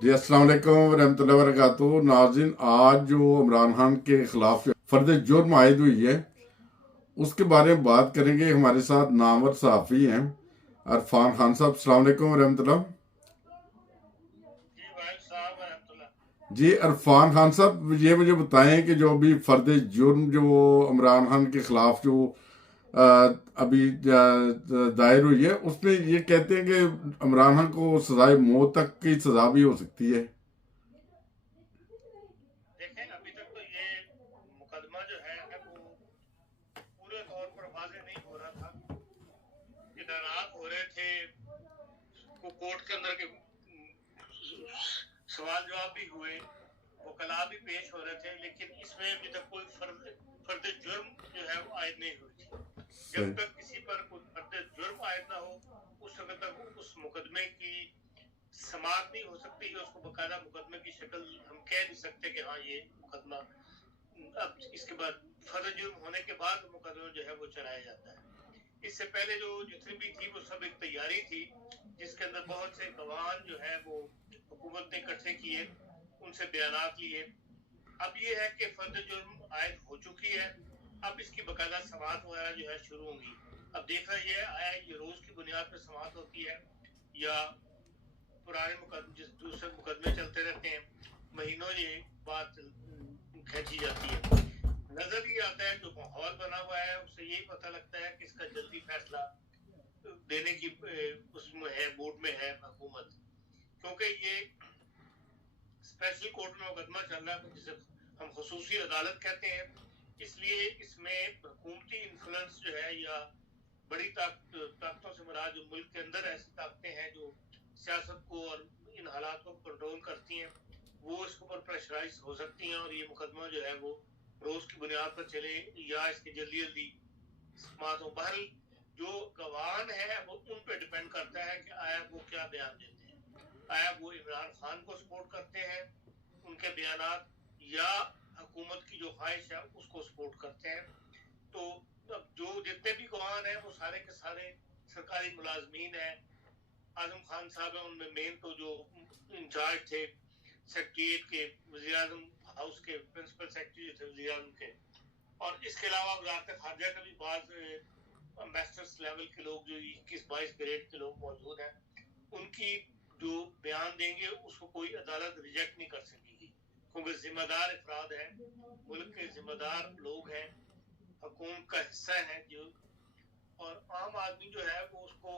जी अस्सलाम वालेकुम रहमतुल्लाहि व बरकातुहू। नाज़रीन, आज जो इमरान खान के खिलाफ फर्द जुर्म आयद हुई है उसके बारे में बात करेंगे। हमारे साथ नामवर सहाफ़ी हैं अरफान खान साहब। अस्सलाम वालेकुम रहमतुल्लाह। जी वाहिद साहब रहमतुल्लाह। जी अरफान खान साहब, ये मुझे बताएं कि जो अभी फर्द जुर्म जो इमरान खान के खिलाफ जो अ, अभी दायर हुई है उसमें ये कहते हैं कि इमरान खान को सजाए मौत तक की सजा भी हो सकती है। देखें, अभी तक तो ये मुकदमा जो है वो पूरे तौर पर वाजे नहीं हो रहा था। इदारात हो रहे थे, वो कोर्ट के अंदर के सवाल जवाब भी हुए, वकला भी पेश हो रहे थे, लेकिन इसमें अभी तक कोई फर्द जुर्म जो है वो आयद नहीं हुई थी। जब सही तक किसी पर कोई फर्द जुर्म आयद ना हो उस वक्त तक उस मुकदमे की समाअत नहीं हो सकती। उसको बाकायदा मुकदमे की शक्ल हम कह नहीं सकते कि हाँ ये मुकदमा। अब इसके बाद फर्द जुर्म होने के बाद मुकदमा जो है वो चलाया जाता है। इससे पहले जो जितनी भी थी वो सब एक तैयारी थी, जिसके अंदर बहुत से गवाह जो है वो हुकूमत ने इकट्ठे किए, उनसे बयानात लिए। अब ये है कि फर्द जुर्म आयद हो चुकी है, अब इसकी बाकायदा समाअत वगैरह जो है शुरू होंगी। अब देखना ये है, आया ये रोज की बुनियाद पर समाअत होती है या पुराने मुकदमे, जिस दूसरे मुकदमे चलते रहते हैं, महीनों ये बात खींची जाती है। नजर ये आता है जो माहौल बना हुआ है उससे यही पता लगता है कि इसका जल्दी फैसला देने की उसमें है, मूड में है हुकूमत, क्योंकि ये स्पेशल कोर्ट में मुकदमा चल रहा है जिसे हम खुसूसी अदालत कहते हैं। इसलिए इसमें हुकूमती इन्फ्लुएंस जो है या बड़ी ताकतों से मुराद जो मुल्क के अंदर ऐसी ताकतें हैं जो सियासत को और इन हालात को कंट्रोल करती हैं, वो इसके ऊपर प्रेशराइज हो सकती हैं और ये मुकदमा जो है वो रोज की बुनियाद पर चले या इसकी जल्दी जल्दी समाअत हो। बहरहाल जो गवाह है वो उन पे डिपेंड करता है कि आया वो क्या बयान देते हैं, आया वो इमरान खान को सपोर्ट करते हैं उनके बयानात, या हुकूमत की जो ख्वाहिश है उसको सपोर्ट करते हैं। तो अब जो जितने भी गवाह हैं वो सारे के सारे सरकारी मुलाजमीन हैं। आजम खान साहब है उनमें मेन, तो जो इंचार्ज थे सेक्रेटरीट के, वज़ीर आज़म हाउस के प्रिंसिपल सेक्रेटरी थे वज़ीर आज़म के, और इसके अलावा वज़ारत खारजा के भी बाद एम्बेसडर्स लेवल के लोग जो 21-22 ग्रेड के लोग मौजूद हैं, उनकी जो बयान देंगे उसको कोई अदालत रिजेक्ट नहीं कर सकेगी, क्योंकि जिम्मेदार अफराद हैं, मुल्क के जिम्मेदार लोग हैं, हुकूमत का हिस्सा है जो, और आम आदमी जो है वो उसको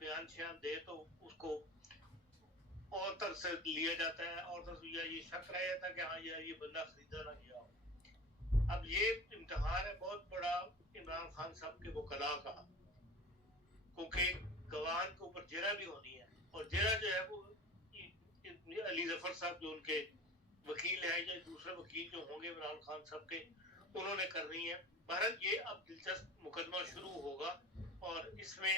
बयान शयान दे तो उसको और तरफ से लिया जाता है, और तरफ से ये शक रह जाता है कि हाँ यार ये बंदा खरीदा ना गया हो। अब ये इम्तिहान है बहुत बड़ा इमरान खान साहब के वकला का, क्योंकि गवाह के ऊपर जेरा भी होनी है, और जेरा जो है वो अली जफर साहब जो उनके वकील है या दूसरे वकील जो होंगे इमरान खान साहब के, उन्होंने करनी है। बहरहाल ये अब दिलचस्प मुकदमा शुरू होगा और इसमें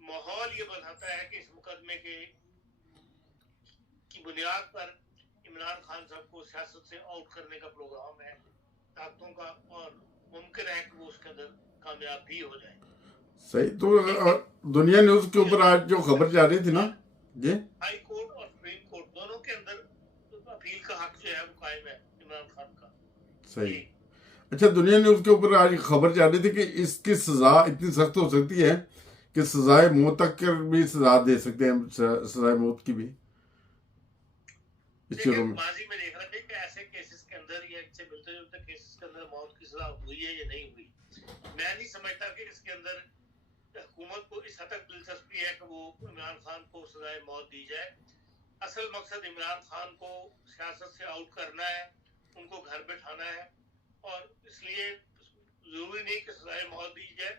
माहौल ये बनाता है कि इस मुकदमे की बुनियाद पर इमरान खान साहब को सियासत से आउट करने का प्रोग्राम है ताकतों का, और मुमकिन है कि वो उसके अंदर कामयाब भी हो जाए। सही। तो लेकिन दुनिया न्यूज के ऊपर आज जो खबर जा रही थी ना जी, हाई कोर्ट और सुप्रीम कोर्ट दोनों के अंदर अपील का हक जो है वो कायम है इमरान खान का। सही। जी अच्छा, दुनिया न्यूज के ऊपर आज खबर जा रही थी कि इसकी सजा इतनी सख्त हो सकती है कि सजाए मौत तक की भी सजा दे सकते हैं, सजाए मौत की भी इस देखिए, जुर्म में। माजी में देख रहे थे कि ऐसे केसेस के अंदर या इनसे मिलते जुलते केसेस के अंदर मौत की सजा हुई है या नहीं हुई। मैं नहीं समझता कि इसके अंदर हुकूमत को इस हद तक दिलचस्पी है कि वो इमरान खान को सजाए मौत दी जाए। असल मकसद इमरान खान को सियासत से आउट करना है, उनको घर बैठाना है, और इसलिए जरूरी नहीं कि सजाए मौत दी जाए।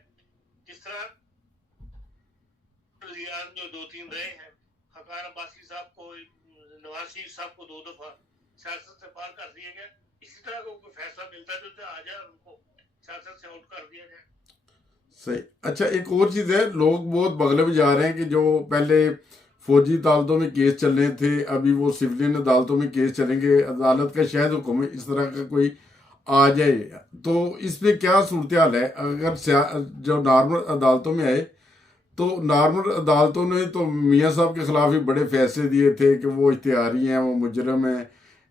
जिस तरह जो 2-3 रहे हैं, हकान अब्बासी साहब को, नवाज शरीफ साहब को 2 दफा सियासत से बाहर कर दिया गया, इसी तरह को कोई फैसला मिलता जुलता आ जाए और उनको सियासत से आउट कर दिया जाए। सही। अच्छा, एक और चीज़ है, लोग बहुत बगले में जा रहे हैं कि जो पहले फौजी अदालतों में केस चल रहे थे अभी वो सिविलियन अदालतों में केस चलेंगे। अदालत का शायद हुक्म इस तरह का कोई आ जाए, तो इसमें क्या सूरत हाल है? अगर जो नॉर्मल अदालतों में आए تو نارمل عدالتوں نے تو میاں صاحب کے خلاف ہی بڑے فیصلے دیے تھے کہ وہ اشتہاری ہیں، وہ مجرم ہیں،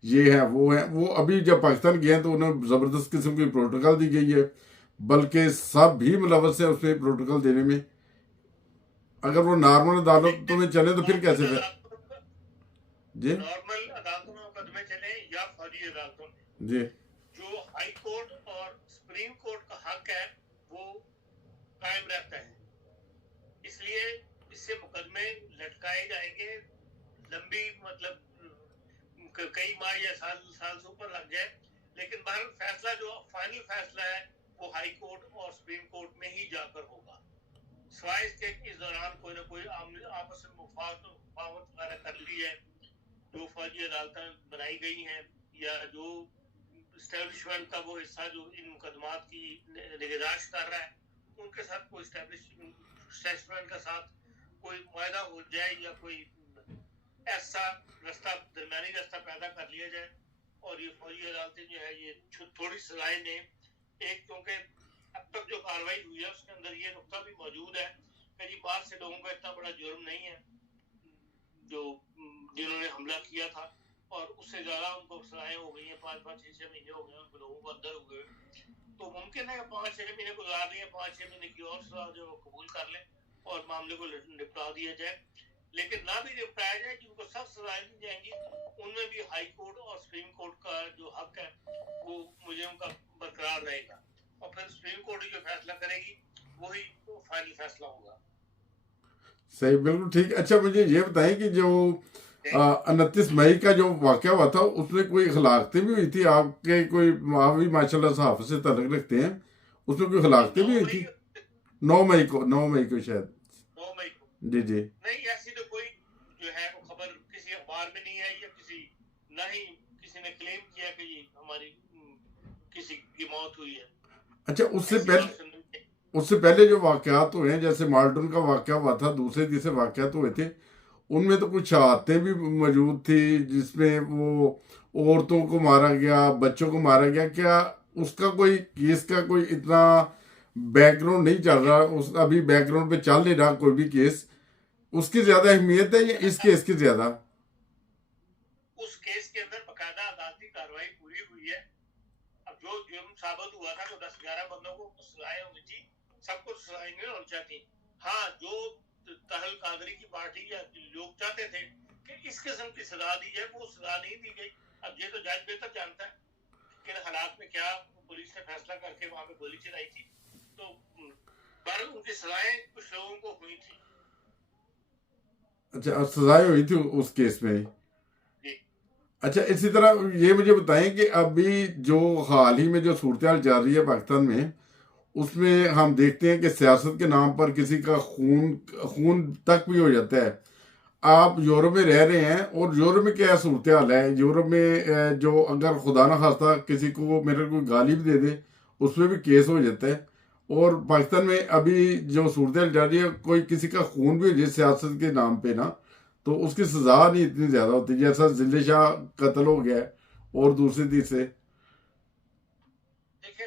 یہ ہیں وہ ہیں. وہ ابھی جب پاکستان گئے ہیں تو انہیں زبردست قسم کی پروٹوکول دی گئی ہے، بلکہ سب بھی ملوث ہیں اس میں پروٹوکول دینے میں. اگر وہ نارمل عدالتوں میں چلے تو پھر کیسے جی نارمل عدالتوں میں مقدمے چلے یا فوجی عدالتوں میں، جی جو ہائی کورٹ اور سپریم کورٹ کا حق ہے وہ قائم رہتا ہے. اس لیے اس سے مقدمے لٹکائے جائیں گے، لمبی مطلب کئی ماہ یا سال سے اوپر لگ جائے، لیکن بہرحال فیصلہ جو فائنل فیصلہ ہے وہ ہائی کورٹ اور سپریم کورٹ میں ہی جا کر ہوگا. سوائے اس کے اس دوران کوئی نہ کوئی آپس میں مفاوضت وغیرہ کر لی ہے. جو فوجی عدالتیں بنائی گئی ہیں یا جو اسٹیبلشمنٹ کا وہ حصہ جو ان مقدمات کی نگہداشت کر رہا ہے، ان کے ساتھ کوئی اسٹیبلشمنٹ کے ساتھ کوئی معاہدہ ہو جائے یا کوئی ایسا رستہ درمیانی رستہ پیدا کر لیا جائے. اور یہ فوجی عدالتیں جو ہے یہ تھوڑی سزائیں دیں. ایک کیونکہ اب تک جو کاروائی ہوئی ہے اس کے اندر یہ نقطہ بھی موجود ہے کہ جی باہر سے لوگوں کا اتنا بڑا جرم نہیں ہے جو جنہوں نے حملہ کیا تھا، اور اس سے زیادہ ان کو سزائیں ہو گئی ہیں، 5-6 مہینے ہو گئے ہیں ان کو لوگوں کو اندر ہوئے. تو ممکن ہے 5-6 مہینے گزار دیں، 5-6 مہینے کی اور سزا جو قبول کر لیں اور معاملے کو نپٹا دیا جائے. لیکن نہ بھی نپٹایا جائے، جن کو سخت سزائیں دی جائیں گی ان میں بھی ہائی کورٹ اور سپریم کورٹ کا جو حق ہے وہ مجرم کا برقرار رہے گا، اور پھر سپریم کورٹ جو فیصلہ کرے گی وہی فائنل فیصلہ ہوگا. صحیح، بالکل ٹھیک. اچھا مجھے یہ بتائیں کہ جو 29 مئی کا جو واقعہ ہوا تھا اس میں کوئی ہلاکتیں بھی ہوئی تھی؟ آپ کے کوئی آپ بھی ماشاء اللہ صحافت سے تعلق رکھتے ہیں، اس میں کوئی ہلاکتیں بھی ہوئی تھی؟ 9 مئی کو شاید. 9 مئی کو جی جی. نہیں، ایسی تو کوئی جو ہے وہ خبر کسی اخبار میں نہیں ہے یا نہ ہی کسی نے کلیم کیا کہ یہ ہماری کسی کی موت ہوئی ہے. اچھا اس سے پہلے جو واقعات ہوئے ہیں، جیسے مالٹن کا واقعہ ہوا تھا، دوسرے تیسرے واقعات ہوئے تھے، ان میں تو کچھ شہادتیں بھی موجود تھی جس میں وہ عورتوں کو مارا گیا، بچوں کو مارا گیا. کیا اس کا کوئی کیس کا کوئی اتنا بیک گراؤنڈ نہیں چل رہا؟ ابھی بیک گراؤنڈ پہ چل نہیں رہا کوئی بھی کیس. اس کی زیادہ اہمیت ہے یا اس کیس کی زیادہ؟ اس کیس کے اندر باقاعدہ عدالتی کاروائی پوری ہوئی ہے. اب جو جرم ثابت ہوا تھا تو 10-11 بندوں کو سزائیں ہونی تھی، سب کو سزائیں نہیں ہونی چاہتی. ہاں، جو طاہر القادری کی پارٹی یا لوگ چاہتے تھے کہ اس قسم کی سزا دی جائے، وہ سزا نہیں دی گئی. اب یہ تو جج بہتر جانتا ہے کہ حالات میں کیا پولیس نے فیصلہ کر کے وہاں پہ گولی چلائی تھی. تو پر ان کی سزائیں کچھ لوگوں کو ہوئی تھی. اچھا، سزائیں ہوئی تھی اس کیس میں. جی. اچھا، اسی طرح یہ مجھے بتائیں کہ ابھی جو حال ہی میں جو صورتحال جاری رہی ہے پاکستان میں، اس میں ہم دیکھتے ہیں کہ سیاست کے نام پر کسی کا خون تک بھی ہو جاتا ہے. آپ یورپ میں رہ رہے ہیں، اور یورپ میں کیا صورتحال ہے؟ یورپ میں جو اگر خدا نہ خواستہ کسی کو میرے کوئی گالی بھی دے دے اس میں بھی کیس ہو جاتا ہے. اور پاکستان میں ابھی جو صورتحال جاری ہے، کوئی کسی کا خون بھی ہو جائے سیاست کے نام پہ نا، تو اس کی سزا نہیں اتنی زیادہ ہوتی. جیسا ضلع شاہ قتل ہو گیا اور دوسرے تیسرے. دیکھیں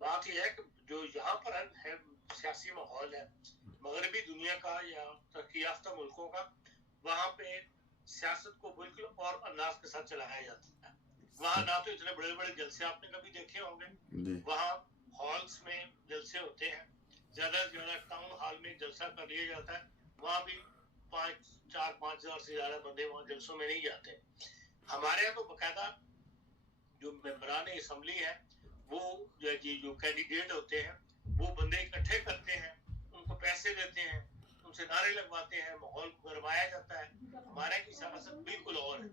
بات یہ ہے کہ جو یہاں پر ہے سیاسی ماحول ہے مغربی دنیا کا یا ترقی یافتہ ملکوں کا، وہاں پہ سیاست کو بالکل اور انداز کے ساتھ چلایا جاتا ہے. وہاں نہ تو اتنے بڑے بڑے جلسے آپ نے کبھی دیکھے ہوں گے. وہاں ہالس میں جلسے ہوتے ہیں، زیادہ سے زیادہ ٹاؤن ہال میں جلسہ کر لیا جاتا ہے. وہاں بھی 4-5 ہزار سے زیادہ بندے وہاں جلسوں میں نہیں جاتے. ہمارے یہاں تو باقاعدہ جو ممبران اسمبلی ہے وہ جو کینڈیڈیٹ ہوتے ہیں وہ بندے اکٹھے کرتے ہیں، ان کو پیسے دیتے ہیں، ان سے نعرے لگواتے ہیں، ماحول کو گرمایا جاتا ہے. ہمارے کی سیاست بالکل اور ہے.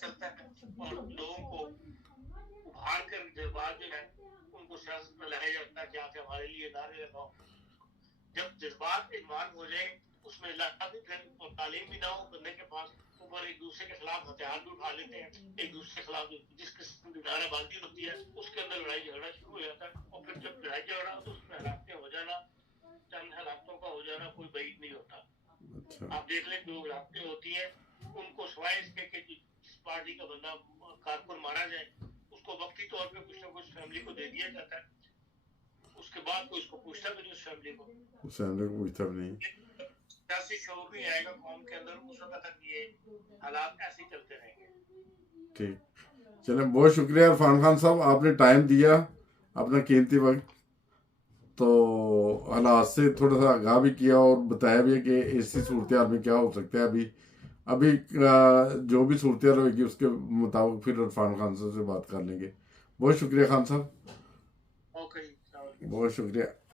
چلتا ہے اور لوگوں کو ابھار کر جذبات جو ہے ان کو سیاست میں لایا جاتا ہے کہ آتے ہمارے لیے نعرے لگاؤ. جب جذبات ایمان ہو جائے، اس میں علاقہ بھی اور تعلیم بھی نہ ہو بندے کے پاس، اوپر ایک دوسرے کے خلاف ہتھیار بھی اٹھا لیتے ہیں، ایک دوسرے کے خلاف جس قسم کی نعرہ بازی ہوتی ہے اس کے اندر لڑائی جھگڑا شروع ہو جاتا ہے. اور پھر جب لڑائی جھگڑا تو اس میں ہلاکتیں ہو جانا، چند ہلاکتوں کا ہو جانا کوئی بعید نہیں ہوتا. آپ دیکھ لیں جو ہلاکتیں ہوتی ہیں ان کو سوائے اس کے کہ جس پارٹی کا بندہ کارکن مارا جائے उसको वक्ती तौर पे कुछ ना कुछ फैमिली को दे दिया जाता है, उसके बाद कोई उसको पूछता भी नहीं उस फैमिली को, उस फैमिली को पूछता भी नहीं। सियासी शऊर नहीं आएगा कौम के अंदर, उस वक्त तक ये हालात ऐसे ही चलते रहेंगे। ठीक, चलें, बहुत शुक्रिया इरफान खान साहब, आपने टाइम दिया अपना कीमती वक्त, तो हालात से थोड़ा सा आगाह भी किया और बताया भी है कि ऐसी सूरत हाल में क्या हो सकता है। अभी जो भी सूरत हाल होगी उसके मुताबिक फिर इरफान खान साहब से बात कर लेंगे। बहुत शुक्रिया खान साहब, ओके, बहुत शुक्रिया।